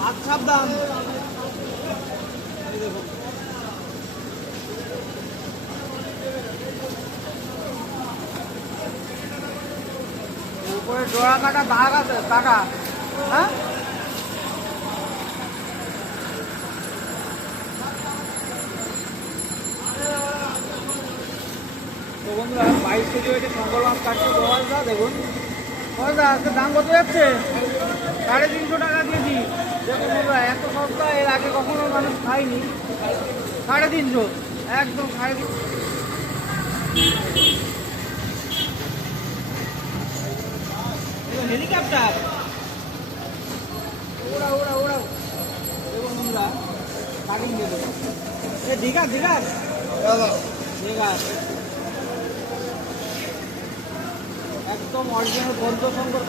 হাত সাবধান। উপরে ডোরা কাটা দাগ আছে কাটা। হ্যাঁ তো বন্ধুরা 22 কেজি হয়েছে শঙ্কর মাছ কাটছে দোয়ালদা। দেখুন দোয়ালদা আজকে দাম কত যাচ্ছে? 350 টাকা কেজি। দেখুন বন্ধুরা এত সস্তা এর আগে কখনো মানুষ খায়নি। 350 একদম 350। হেলিকপ্টার ওরা ওরা ওরা। দেখুন বন্ধুরা কাটিং দিয়ে দেবো। দীঘা দীঘা দীঘা একদম অরিজিনাল পঞ্চশঙ্কর